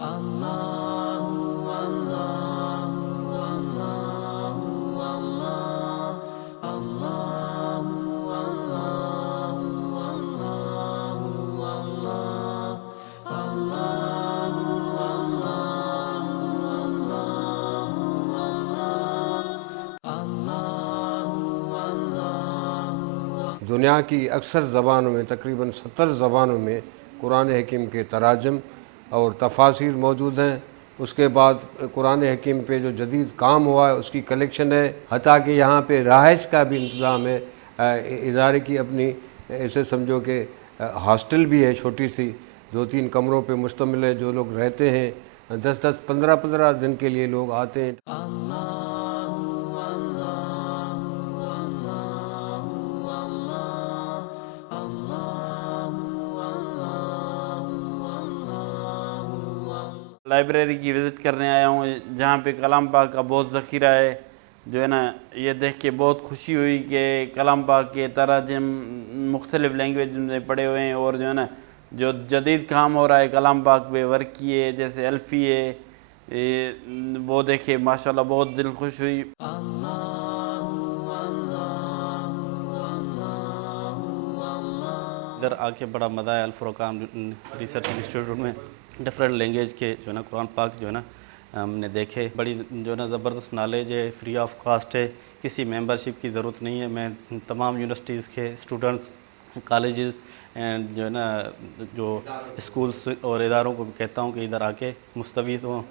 दुनिया की अक्सर ज़बानों में, तकरीबन 70 ज़बानों में कुरान हकीम के तराजम और तफासिर मौजूद हैं। उसके बाद कुरान हकीम पे जो जदीद काम हुआ है उसकी कलेक्शन है, हत्ता कि यहाँ पे रहाइश का भी इंतज़ाम है। इदारे की अपनी, ऐसे समझो कि हॉस्टल भी है, छोटी सी 2-3 कमरों पे मुश्तमिल है। जो लोग रहते हैं 10-10, 15-15 दिन के लिए लोग आते हैं। लाइब्रेरी की विज़िट करने आया हूँ जहाँ पे कलाम पाक का बहुत ज़ख़ीरा है। जो है ना, ये देख के बहुत खुशी हुई कि कलाम पाक के तराजम मुख्तलिफ़ लैंग्वेज में पढ़े हुए हैं, और जो है ना, जो जदीद काम हो रहा है कलाम पाक पे वर्क किए, जैसे अल्फ़ी है, वो देखे माशाल्लाह बहुत दिल खुश हुई। इधर आके बड़ा मज़ा आया। अल फुरकान रिसर्च इंस्टीट्यूट में डिफरेंट लैंग्वेज के जो है ना कुरान पाक जो है ना हमने देखे। बड़ी जो है ना ज़बरदस्त नॉलेज है, फ्री ऑफ कॉस्ट है, किसी मेंबरशिप की ज़रूरत नहीं है। मैं तमाम यूनिवर्सिटीज़ के स्टूडेंट्स, कॉलेजेस एंड जो है ना जो स्कूल्स और इदारों को कहता हूँ कि इधर आके मुस्तफ़ीद हों।